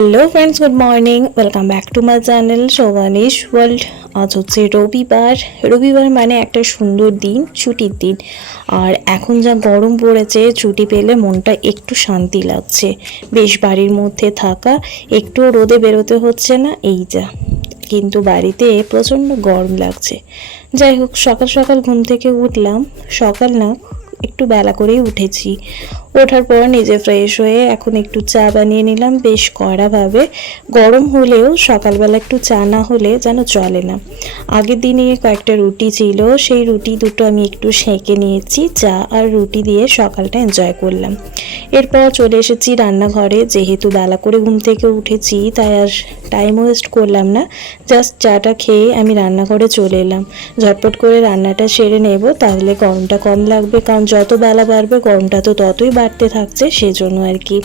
Hello friends good morning welcome back to my channel Shovanish world আজ হচ্ছে রবিবার। রবিবার মানে একটা সুন্দর দিন, ছুটির দিন। আর এখন যা গরম পড়েছে, ছুটি পেলে মনটা একটু শান্তি লাগছে। বেশ বাড়ির মধ্যে থাকা একটু রোদে বেরোতে হচ্ছে না, এই যা। কিন্তু বাড়িতে প্রচণ্ড গরম লাগছে। যাই হোক, সকাল সকাল ঘুম থেকে উঠলাম। সকাল না, একটু বেলা করেই উঠেছি। ওঠার পর নিজে ফ্রেশ হয়ে এখন একটু চা বানিয়ে নিলাম, বেশ কড়াভাবে গরম হলেও সকালবেলা একটু চা না হলে যেন চলে না। আগের দিনে কয়েকটা রুটি ছিল, সেই রুটি দুটো আমি একটু সেঁকে নিয়েছি, চা আর রুটি দিয়ে সকালটা এনজয় করলাম। এরপর চলে এসেছি রান্নাঘরে, যেহেতু বেলা করে ঘুম থেকে উঠেছি, তাই আর টাইম ওয়েস্ট করলাম না। জাস্ট চাটা খেয়ে আমি রান্নাঘরে চলে এলাম। ঝটপট করে রান্নাটা সেরে নেব, তাহলে গরমটা কম লাগবে, কারণ যত বেলা বাড়বে গরমটা তো ততই বাড়তে থাকছে সেজন্য আর কি।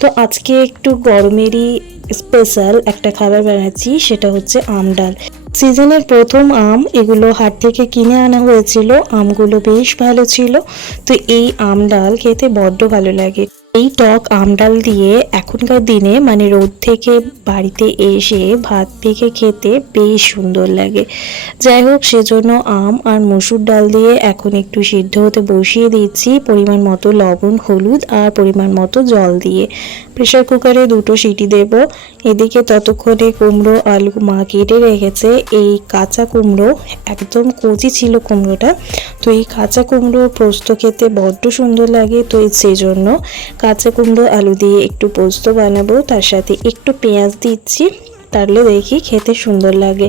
তো আজকে একটু গরমেরই স্পেশাল একটা খাবার বানাচ্ছি, সেটা হচ্ছে আম ডাল। সিজনের প্রথম আম এগুলো হাট থেকে কিনে আনা হয়েছিল, আমগুলো বেশ ভালো ছিল। তো এই আম ডাল খেতে বড্ড ভালো লাগে। এই টক আম ডাল দিয়ে এখনকার দিনে মানে রোদ থেকে বাড়িতে এসে ভাত থেকে খেতে বেশ সুন্দর লাগে। যাই হোক, সেজন্য আম আর মসুর ডাল দিয়ে এখন একটু সিদ্ধ হতে বসিয়ে দিচ্ছি পরিমাণ মতো লবণ, হলুদ আর পরিমাণ মতো জল দিয়ে। প্রেশার কুকারে দুটো সিটি দেব। এদিকে ততক্ষণে কুমড়ো আলু মা কেটে রেখেছে। এই কাঁচা কুমড়ো, একদম কচি ছিল কুমড়োটা। তো এই কাঁচা কুমড়ো পোস্ত খেতে বড্ড সুন্দর লাগে। তো এই সেজন্য কাঁচা কুমড়ো, আলু দিয়ে একটু পোস্ত বানাবো, তার সাথে একটু পেঁয়াজ দিচ্ছি, তাহলে দেখি খেতে সুন্দর লাগে।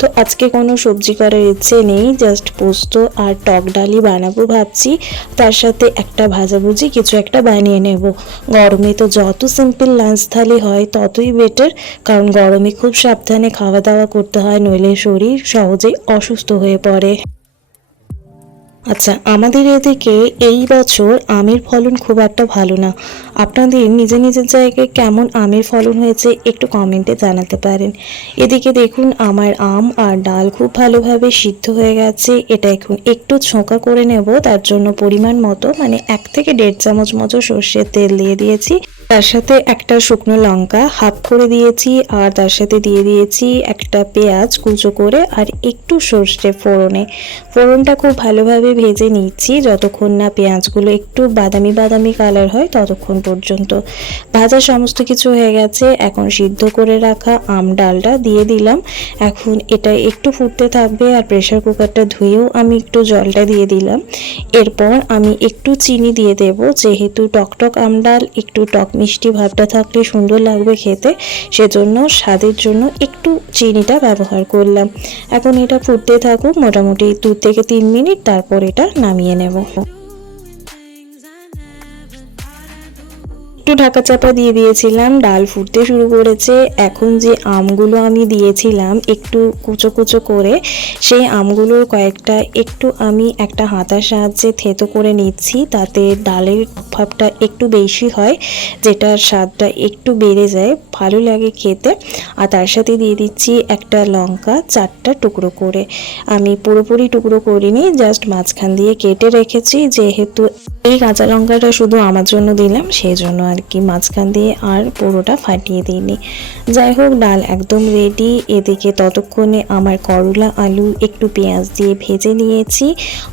তো আজকে কোনো সবজি করার ইচ্ছে নেই জাস্ট পোস্ত আর টক ডালই বানাবো ভাবছি, তার সাথে একটা ভাজাভুজি, কিছু একটা বানিয়ে নেব। গরমে তো যত সিম্পল লাঞ্চ থালি হয়, ততই বেটার কারণ গরমে খুব সাবধানে খাওয়া দাওয়া করতে হয়, নইলে শরীর সহজেই অসুস্থ হয়ে পড়ে। আচ্ছা আমাদের এদিকে এই বছর আমের ফলন খুব একটা ভালো না। আপনাদের নিজের নিজের জায়গায় কেমন আমের ফলন হয়েছে একটু কমেন্টে জানাতে পারেন। এদিকে দেখুন, আমার আম আর ডাল খুব ভালোভাবে সিদ্ধ হয়ে গেছে। এটা এখন একটু ছোঁকা করে নেব, তার জন্য পরিমাণ মতো মানে এক থেকে দেড় চামচ মতো সর্ষের তেল দিয়ে দিয়েছি। তার সাথে একটা শুকনো লঙ্কা হাফ করে দিয়েছি আর তার সাথে দিয়ে দিয়েছি একটা পেঁয়াজ কুচো করে আর একটু সর্ষে ফোড়নে। ফোড়নটা খুব ভালোভাবে ভেজে নিচ্ছি যতক্ষণ না পেঁয়াজগুলো একটু বাদামি বাদামি কালার হয় ততক্ষণ পর্যন্ত। ভাজা সমস্ত কিছু হয়ে গেছে, এখন সিদ্ধ করে রাখা আম ডালটা দিয়ে দিলাম। এখন এটা একটু ফুটতে থাকবে আর প্রেশার কুকারটা ধুয়েও আমি একটু জলটা দিয়ে দিলাম। এরপর আমি একটু চিনি দিয়ে দেব, যেহেতু টকটক আম ডাল একটু টক মিষ্টি ভাবটা থাকলে সুন্দর লাগবে খেতে, সেজন্য স্বাদের জন্য একটু চিনিটা ব্যবহার করলাম। এখন এটা ফুটতে থাকুক, মোটামুটি দু থেকে তিন মিনিট, তারপর এটা নামিয়ে নেব। একটু ঢাকা চাপা দিয়ে দিয়েছিলাম, ডাল ফুটতে শুরু করেছে। এখন যে আমগুলো আমি দিয়েছিলাম একটু কুচো কুচো করে, সেই আমগুলোর কয়েকটা একটু আমি একটা হাতার সাহায্যে থেতো করে নিচ্ছি, তাতে ডালের ভাবটা একটু বেশি হয়, যেটার স্বাদটা একটু বেড়ে যায়, ভালো লাগে খেতে। আর তার সাথে দিয়ে দিচ্ছি একটা লঙ্কা, চারটা টুকরো করে। আমি পুরোপুরি টুকরো করিনি, জাস্ট মাঝখান দিয়ে কেটে রেখেছি, যেহেতু এই কাঁচা লঙ্কাটা শুধু আমার জন্য দিলাম, সেই জন্য আর কি মাঝখান দিয়ে আর পুরোটা ফাটিয়ে দিইনি। যাই হোক, ডাল একদম রেডি এদিকে ততক্ষণে আমার করলা, আলু, একটু পেঁয়াজ দিয়ে ভেজে নিয়েছি।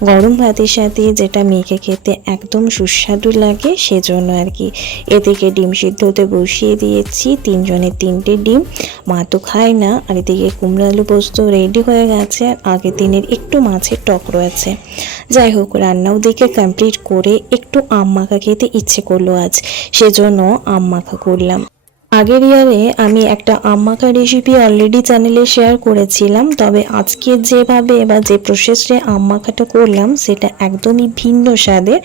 গরম ভাতের সাথে যেটা মেখে খেতে একদম সুস্বাদু লাগে সেজন্য আর কি। এদিকে ডিম সিদ্ধ হতে বসিয়ে দিয়েছি, তিনজনের তিনটে ডিম। মা তো খায় না, আর এদিকে কুমড়ো আলু পোস্ত রেডি হয়ে গেছে, আর আগের দিনের একটু মাছের টক রয়েছে। যাই হোক, রান্নাও দিকে কমপ্লিট করে একটু আম মাখা খেতে ইচ্ছে করল আজ। সেজন্য আম মাখা করলাম। আগের ইয়ারে আমি একটা আম মাখা রেসিপি অলরেডি চ্যানেলে শেয়ার করেছিলাম, তবে আজকে যেভাবে বা যে প্রসেসে আম মাখাটা করলাম, সেটা একদমই ভিন্ন স্বাদে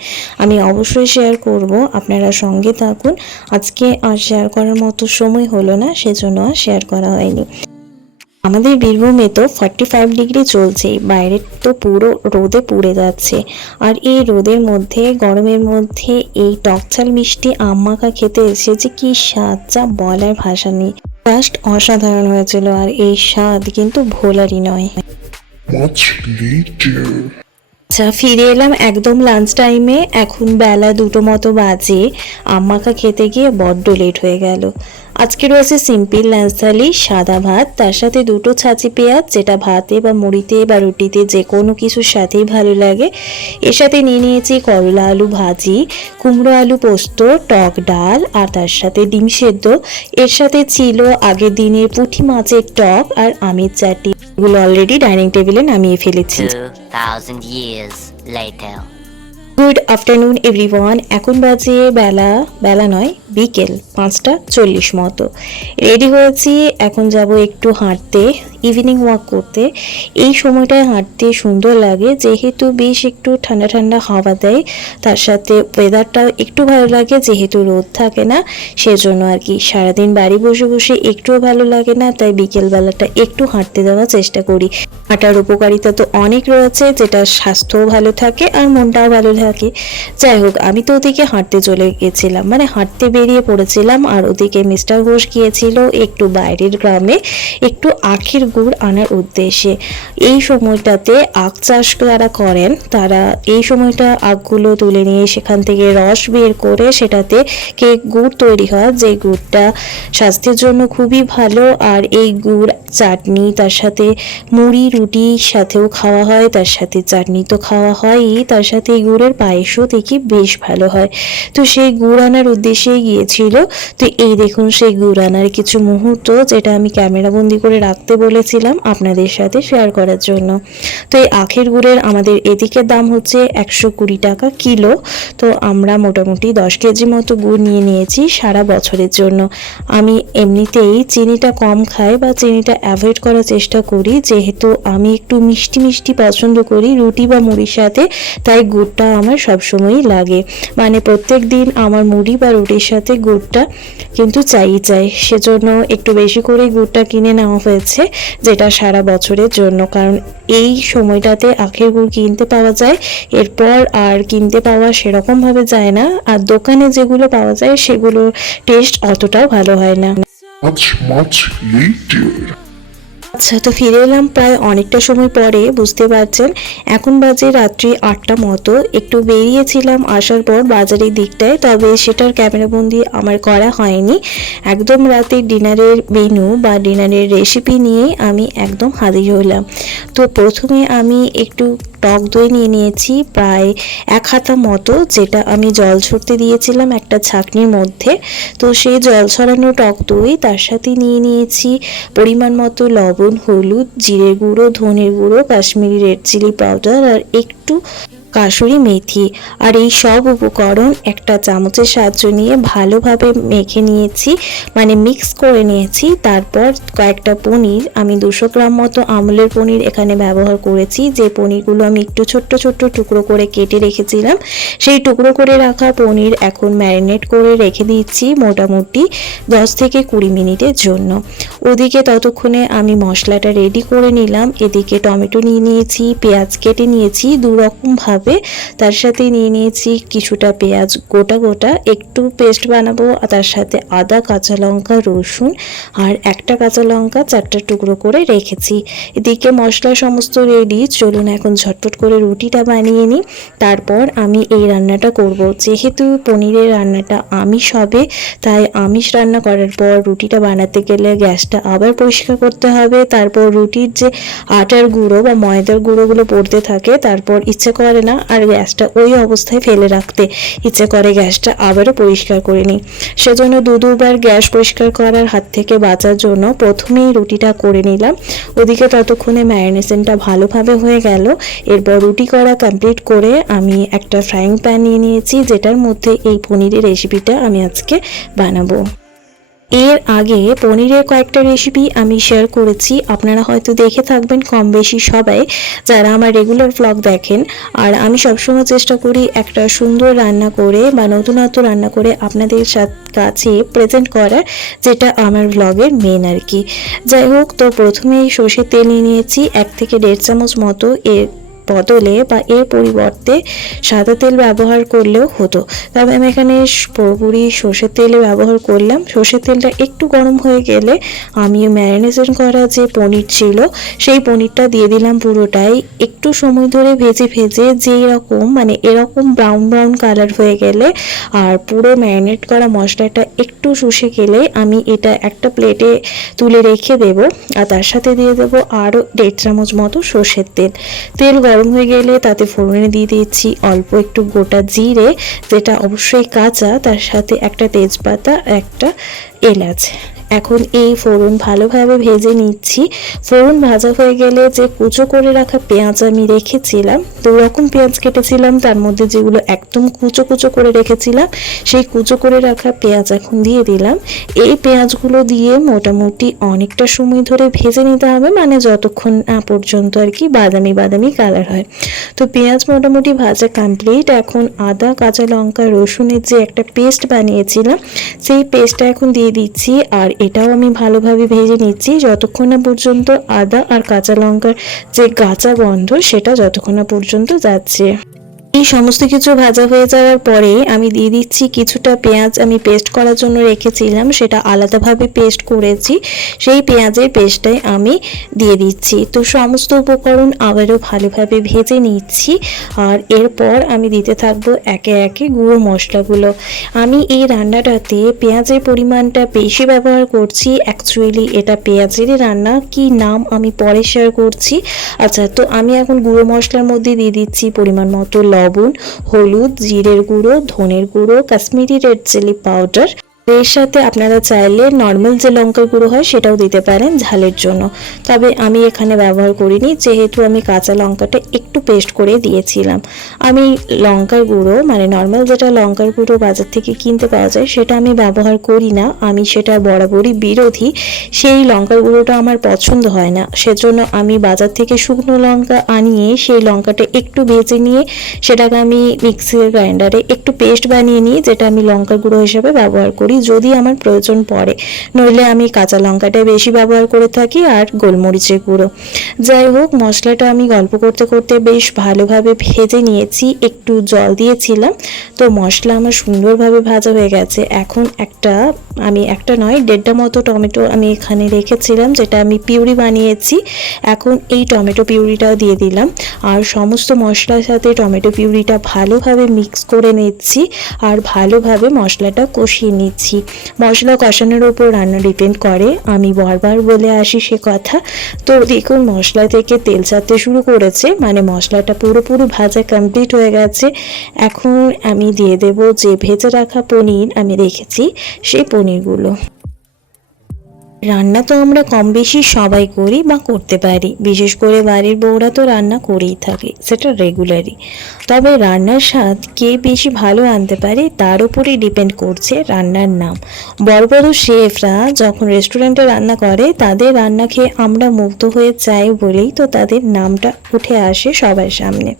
আমি অবশ্যই শেয়ার করব, আপনারা সঙ্গে থাকুন। আজকে আর শেয়ার করার মতো সময় হলো না, সেজন্য আর শেয়ার করা হয়নি। আমাদের বীরভূমে তো ফর্টি ফাইভ ডিগ্রি চলছে, বাইরে তো পুরো রোদে পুড়ে যাচ্ছে। আর এই রোদের মধ্যে, গরমের মধ্যে এই টকচাল মিষ্টি আমাকা খেতে এসেছে কি স্বাদ, যা বলার ভাষা নেই। জাস্ট অসাধারণ হয়েছিল আর এই স্বাদ কিন্তু ভোলারই নয়. আচ্ছা ফিরে এলাম একদম লাঞ্চ টাইমে এখন বেলা দুটো মতো বাজে। আম্মাকা খেতে গিয়ে বড্ড লেট হয়ে গেল। আজকে রয়েছে সিম্পল লাঞ্চ থালি, সাদা ভাত, তার সাথে দুটো ছাঁচি পেঁয়াজ, যেটা ভাতে বা মুড়িতে বা রুটিতে যে কোনো কিছুর সাথেই ভালো লাগে। এর সাথে নিয়ে নিয়েছি করলা আলু ভাজি, কুমড়ো আলু পোস্ত, টক ডাল, আর তার সাথে ডিম সেদ্ধ। এর সাথে ছিল আগের দিনের পুঁটি মাছের টক আর আমের চাটনি। এগুলো অলরেডি ডাইনিং টেবিলে নামিয়ে ফেলেছি 2,000 years later. Good afternoon everyone এখন বাজে বেলা বেলা নয়, বিকেল পাঁচটা চল্লিশ মতো। রেডি হয়েছি, এখন যাব একটু হাঁটতে ইভিনিং ওয়াক করতে। এই সময়টায় হাঁটতে সুন্দর লাগে, যেহেতু বেশ একটু ঠান্ডা ঠান্ডা হাওয়া দেয়, তার সাথে ওয়েদারটাও একটু ভালো লাগে, যেহেতু রোদ থাকে না, সেজন্য আর কি। সারাদিন বাড়ি বসে বসে একটুও ভালো লাগে না, তাই বিকেলবেলাটা একটু হাঁটতে দেওয়ার চেষ্টা করি। হাঁটার উপকারিতা তো অনেক রয়েছে, যেটা স্বাস্থ্যও ভালো থাকে আর মনটাও ভালো থাকে। যাই হোক, আমি তো ওদিকে হাঁটতে চলে গেছিলাম। মানে হাঁটতে বেরিয়ে পড়েছিলাম আর ওদিকে মিস্টার ঘোষ গিয়েছিল একটু বাইরের গ্রামে, একটু আখের গুড় আনার উদ্দেশ্যে। এই সময়টাতে আখ চাষ যারা করেন, তারা এই সময়টা আখগুলো তুলে নিয়ে সেখান থেকে রস বের করে সেটাতে কেক গুড় তৈরি হয়। যে গুড়টা স্বাস্থ্যের জন্য খুবই ভালো আর এই গুড় চাটনি তার সাথে মুড়ি রুটির সাথেও খাওয়া হয়, তার সাথে চাটনি তো খাওয়া হয়ই, তার সাথে এই গুড়ের পায়েসও দেখি বেশ ভালো হয়। তো সেই গুড় আনার উদ্দেশ্যেই গিয়েছিল। তো এই দেখুন সেই গুড় আনার কিছু মুহূর্ত যেটা আমি ক্যামেরা বন্দি করে রাখতে বলেছিলাম আপনাদের সাথে শেয়ার করার জন্য। তো এই আখের গুড়ের আমাদের এদিকে দাম হচ্ছে একশো কুড়ি টাকা কিলো। তো আমরা মোটামুটি দশ কেজি মতো গুড় নিয়ে নিয়েছি সারা বছরের জন্য। আমি এমনিতেই চিনিটা কম খাই বা চিনিটা অ্যাভয়েড করার চেষ্টা করি। যেহেতু আমি একটু মিষ্টি মিষ্টি পছন্দ করি রুটি বা মুড়ির সাথে, তাই গুড়টা আমার সবসময়ই লাগে। মানে প্রত্যেক দিন আমার মুড়ি বা রুটির সাথে গুড়টা কিন্তু চাই চাই। সেজন্য একটু বেশি করে গুড়টা কিনে নেওয়া হয়েছে যেটা সারা বছরের জন্য। কারণ এই সময়টাতে আখের গুড় কিনতে পাওয়া যায় এরপর আর কিনতে পাওয়া সেরকমভাবে যায় না। আর দোকানে যেগুলো পাওয়া যায় সেগুলোর টেস্ট অতটাও ভালো হয় না। Much, much later. আচ্ছা তো ফিরে এলাম প্রায় অনেকটা সময় পরে, বুঝতে পারছেন? এখন বাজে রাত্রি আটটা মতো। একটু বেরিয়েছিলাম আসার পর বাজারের দিকটায়, তবে সেটার ক্যামেরাবন্দি আমার করা হয়নি। একদম রাতে ডিনারের মেনু বা ডিনারের রেসিপি নিয়ে আমি একদম হাজির হলাম তো প্রথমে আমি একটু টক দই নিয়ে নিয়েছি, প্রায় এক হাতা মতো, যেটা আমি জল ছড়তে দিয়েছিলাম একটা ছাকনির মধ্যে। তো সেই জল ছড়ানো টক দই, তার সাথে নিয়ে নিয়েছি পরিমাণ মতো লবণ হলুদ জিরে গুঁড়ো ধনে গুঁড়ো কাশ্মীরি রেড চিলি পাউডার আর একটু কাসুরি মেথি আর এই সব উপকরণ একটা চামচের সাহায্য নিয়ে ভালোভাবে মেখে নিয়েছি মানে মিক্স করে নিয়েছি। তারপর কয়েকটা পনির, আমি দুশো গ্রাম মতো আমলের পনির এখানে ব্যবহার করেছি। যে পনিরগুলো আমি একটু ছোট্ট ছোট্ট টুকরো করে কেটে রেখেছিলাম, সেই টুকরো করে রাখা পনির এখন ম্যারিনেট করে রেখে দিচ্ছি মোটামুটি দশ থেকে কুড়ি মিনিটের জন্য। ওদিকে ততক্ষণে আমি মশলাটা রেডি করে নিলাম। এদিকে টমেটো নিয়ে নিয়েছি, পেঁয়াজ কেটে নিয়েছি দু ভাবে তার সাথে নিয়ে নিয়েছি কিছুটা পেঁয়াজ, গোটা গোটা। একটু পেস্ট বানাবো, আর তার সাথে আদা, কাঁচা লঙ্কা, রসুন, আর একটা কাঁচা লঙ্কা চারটা টুকরো করে রেখেছি। এদিকে মশলা সমস্ত রেডি চলুন এখন ঝটপট করে রুটিটা বানিয়ে নিই। তারপর আমি এই রান্নাটা করব। যেহেতু পনিরের রান্নাটা আমিষ হবে, তাই আমিষ রান্না করার পর রুটিটা বানাতে গেলে গ্যাসটা আবার পরিষ্কার করতে হবে। তারপর রুটির যে আটার গুঁড়ো বা ময়দার গুঁড়োগুলো পড়তে থাকে, তারপর ইচ্ছে করে না আর গ্যাসটা ওই অবস্থায় ফেলে রাখতে ইচ্ছে করে গ্যাসটা আবারও পরিষ্কার করে নিই। সেজন্য দু দুবার গ্যাস পরিষ্কার করার হাত থেকে বাঁচার জন্য প্রথমেই রুটিটা করে নিলাম। ওদিকে ততক্ষণে ম্যারিনেশনটা ভালোভাবে হয়ে গেল। এরপর রুটি করা কমপ্লিট করে আমি একটা ফ্রাইং প্যান নিয়ে নিয়েছি, যেটার মধ্যে এই পনিরের রেসিপিটা আমি আজকে বানাবো। এর আগে পনিরের কয়েকটা রেসিপি আমি শেয়ার করেছি। আপনারা হয়তো দেখে থাকবেন কম বেশি সবাই যারা আমার রেগুলার ব্লগ দেখেন। আর আমি সবসময় চেষ্টা করি একটা সুন্দর রান্না করে বা নতুনত্ব রান্না করে আপনাদের কাছে প্রেজেন্ট করার, যেটা আমার ব্লগের মেন আর কি। যাই হোক, তো প্রথমেই সর্ষের তেল নিয়ে নিয়েছি। এক থেকে দেড় চামচ মতো এর বদলে বা এর পরিবর্তে সাদা তেল ব্যবহার করলেও হতো। তবে আমি এখানে পুরোপুরি সর্ষের তেলে ব্যবহার করলাম। সর্ষের তেলটা একটু গরম হয়ে গেলে আমি ম্যারিনেশন করা যে পনির ছিল, সেই পনিরটা দিয়ে দিলাম পুরোটাই। একটু সময় ধরে ভেজে ভেজে যেই রকম মানে এরকম ব্রাউন ব্রাউন কালার হয়ে গেলে আর পুরো ম্যারিনেট করা মশলাটা একটু শুষে গেলে আমি এটা একটা প্লেটে তুলে রেখে দেব। আর তার সাথে দিয়ে দেবো আরও দেড় চামচ মতো সর্ষের তেল। তেল গরম হয়ে গেলে তাতে ফোড়নে দিয়ে দিয়েছি অল্প একটু গোটা জিরে, যেটা অবশ্যই কাঁচা, তার সাথে একটা তেজপাতা, একটা এলাচ। এখন এই ফোড়ন ভালোভাবে ভেজে নিচ্ছি। ফোড়ন ভাজা হয়ে গেলে যে কুচো করে রাখা পেঁয়াজ আমি রেখেছিলাম দু রকম পেঁয়াজ কেটেছিলাম, তার মধ্যে যেগুলো একদম কুচো কুচো করে রেখেছিলাম, সেই কুচো করে রাখা পেঁয়াজ এখন দিয়ে দিলাম। এই পেঁয়াজগুলো দিয়ে মোটামুটি অনেকটা সময় ধরে ভেজে নিতে হবে মানে যতক্ষণ না পর্যন্ত আর কি বাদামি বাদামি কালার হয়। তো পেঁয়াজ মোটামুটি ভাজা কমপ্লিট এখন আদা, কাঁচা লঙ্কা, রসুনের যে একটা পেস্ট বানিয়েছিলাম, সেই পেস্টটা এখন দিয়ে দিচ্ছি, আর এটাও আমি ভালোভাবে ভেজে নিচ্ছি। যতক্ষণ না পর্যন্ত আদা আর কাঁচা লঙ্কার যে কাঁচা গন্ধ, সেটা যতক্ষণ না পর্যন্ত যাচ্ছে। এই সমস্ত কিছু ভাজা হয়ে যাওয়ার পরে আমি দিয়ে দিচ্ছি কিছুটা পেঁয়াজ আমি পেস্ট করার জন্য রেখেছিলাম, সেটা আলাদাভাবে পেস্ট করেছি। সেই পেঁয়াজের পেস্টটাই আমি দিয়ে দিচ্ছি। তো সমস্ত উপকরণ আবারও ভালোভাবে ভেজে নিচ্ছি আর এরপর আমি দিতে থাকব একে একে গুঁড়ো মশলাগুলো। আমি এই রান্নাটাতে পেঁয়াজের পরিমাণটা বেশি ব্যবহার করছি। অ্যাকচুয়ালি এটা পেঁয়াজেরই রান্না, কি নাম আমি পরে শেয়ার করছি। আচ্ছা তো আমি এখন গুঁড়ো মশলার মধ্যে দিয়ে দিচ্ছি পরিমাণ মতো লবণ। হলুদ জিরের গুঁড়ো ধনের গুঁড়ো কাশ্মীরি রেড চিলি পাউডার এর সাথে আপনারা চাইলে নর্মাল যে লঙ্কার গুঁড়ো হয় সেটাও দিতে পারেন ঝালের জন্য। তবে আমি এখানে ব্যবহার করিনি, যেহেতু আমি কাঁচা লঙ্কাটা একটু পেস্ট করে দিয়েছিলাম। আমি লঙ্কার গুঁড়ো মানে নর্মাল যেটা লঙ্কার গুঁড়ো বাজার থেকে কিনতে পাওয়া যায় সেটা আমি ব্যবহার করি না। আমি সেটা বরাবরই বিরোধী। সেই লঙ্কার গুঁড়োটা আমার পছন্দ হয় না। সেজন্য আমি বাজার থেকে শুকনো লঙ্কা আনিয়ে সেই লঙ্কাটা একটু ভেজে নিয়ে সেটাকে আমি মিক্সির গ্রাইন্ডারে একটু পেস্ট বানিয়ে নিই যেটা আমি লঙ্কার গুঁড়ো হিসেবে ব্যবহার করি যদি আমার প্রয়োজন পড়ে। নইলে আমি কাঁচা লঙ্কাটাই বেশি ব্যবহার করে থাকি আর গোলমরিচের গুঁড়ো। যাই হোক, মশলাটা আমি গল্প করতে করতে বেশ ভালোভাবে ভেজে নিয়েছি, একটু জল দিয়েছিলাম। তো মশলা আমার সুন্দরভাবে ভাজা হয়ে গেছে। এখন একটা, আমি একটা নয়, দেড়টা মতো টমেটো আমি এখানে রেখেছিলাম, যেটা আমি পিউরি বানিয়েছি। এখন এই টমেটো পিউরিটাও দিয়ে দিলাম। আর সমস্ত মশলার সাথে টমেটো পিউরিটা ভালোভাবে মিক্স করে নিচ্ছি আর ভালোভাবে মশলাটা কষিয়ে নিচ্ছি। মশলা কষানোর উপর রান্না ডিপেন্ড করে। আমি বারবার বলে আসি সে কথা। তো দেখুন, মশলা থেকে তেল ছাড়তে শুরু করেছে। মানে মশলাটা পুরোপুরি ভাজা কমপ্লিট হয়ে গেছে। এখন আমি দিয়ে দেব যে ভেজে রাখা পনির আমি রেখেছি, সেই পনিরগুলো। রান্না তো আমরা কম বেশি সবাই করি বা করতে পারি। বিশেষ করে বাড়ির বউরা তো রান্না করেই থাকে, সেটা রেগুলারই তবে রান্নার স্বাদ কে বেশি ভালো আনতে পারে তার উপরেই ডিপেন্ড করছে রান্নার নাম। বড় বড় শেফরা যখন রেস্টুরেন্টে রান্না করে, তাদের রান্না খেয়ে আমরা মুগ্ধ হয়ে চাই বলেই তো তাদের নামটা উঠে আসে সবার সামনে।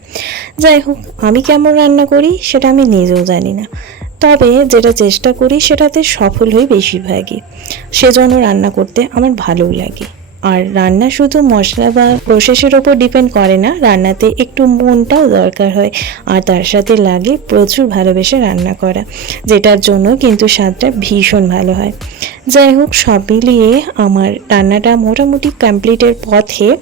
যাই হোক, আমি কেমন রান্না করি সেটা আমি নিজেও জানি না। তবে যেটা চেষ্টা করি সেটাতে সফল হই বেশিরভাগই। সেজন্য রান্না করতে আমার ভালোও লাগে। আর রান্না শুধু মশলা বা প্রসেসের ওপর ডিপেন্ড করে না, রান্নাতে একটু মনটাও দরকার হয়। আর তার সাথে লাগে প্রচুর ভালোবেসে রান্না করা, যেটার জন্য কিন্তু স্বাদটা ভীষণ ভালো হয়। যাই হোক, সব মিলিয়ে আমার রান্নাটা মোটামুটি কমপ্লিটের পথে।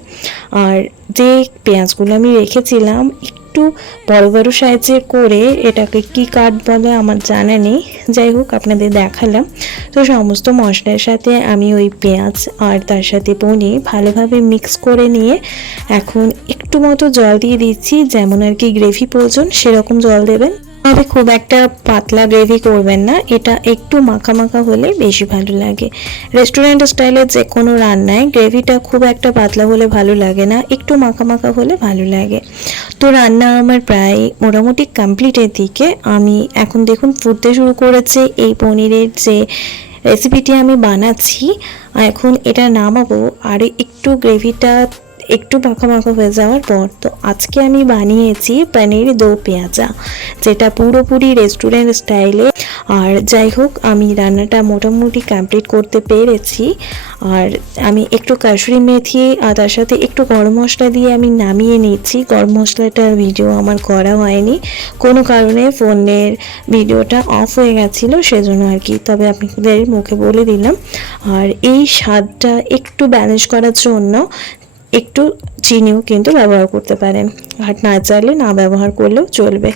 আর যে পেঁয়াজগুলো আমি রেখেছিলাম একটু বড় বড় সাইজে করে এটাকে কি কাট বলে আমার জানা নেই। যাই হোক, আপনাদের দেখালাম। তো সমস্ত মশলার সাথে আমি ওই পেঁয়াজ আর তার সাথে পনির ভালোভাবে মিক্স করে নিয়ে এখন একটু মতো জল দিয়ে দিচ্ছি, যেমন আর কি গ্রেভি প্রয়োজন, সেরকম জল দেবেন। তবে খুব একটা পাতলা গ্রেভি করবেন না। এটা একটু মাখা মাখা হলে বেশি ভালো লাগে। রেস্টুরেন্ট স্টাইলের যে কোনো রান্নায় গ্রেভিটা খুব একটা পাতলা হলে ভালো লাগে না, একটু মাখা মাখা হলে ভালো লাগে। তো রান্না আমার প্রায় মোটামুটি কমপ্লিটের দিকে। আমি এখন দেখুন ফুটতে শুরু করেছে, এই পনিরের যে রেসিপিটি আমি বানাচ্ছি। এখন এটা নামাবো, আর একটু গ্রেভিটা একটু মাখা মাখা হয়ে যাওয়ার পর তো আজকে আমি বানিয়েছি পনির দো পেঁয়াজা, যেটা পুরোপুরি রেস্টুরেন্ট স্টাইলে আর যাই হোক, আমি রান্নাটা মোটামুটি কমপ্লিট করতে পেরেছি। আর আমি একটু কাসুরি মেথি আর তার সাথে একটু গরম মশলা দিয়ে আমি নামিয়ে নিচ্ছি গরম মশলাটার ভিডিও আমার করা হয়নি। কোনো কারণে ফোনের ভিডিওটা অফ হয়ে গেছিল, সেজন্য আর কি। তবে আপনাদের মুখে বলে দিলাম। আর এই স্বাদটা একটু ব্যালেন্স করার জন্য একটু চিনিও কিন্তু ব্যবহার করতে পারেন আর না চাইলে না ব্যবহার করলেও চলবে।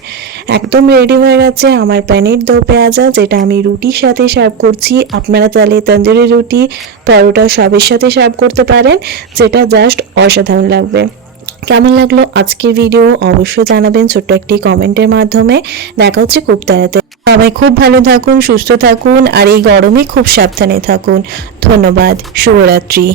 একদম রেডি হয়ে গেছে আমার পনির দো পেঁয়াজা, যেটা আমি রুটির সাথে সার্ভ করছি। আপনারা চাইলে তন্দুরি রুটি পরোটা সবের সাথে সার্ভ করতে পারেন, যেটা জাস্ট অসাধারণ লাগবে। কেমন লাগল আজকের ভিডিও অবশ্যই জানাবেন ছোট্ট একটি কমেন্টের মাধ্যমে। দেখা হচ্ছে খুব তাড়াতাড়ি। সবাই খুব ভালো থাকুন, সুস্থ থাকুন, আর এই গরমে খুব সাবধানে থাকুন। ধন্যবাদ। শুভরাত্রি।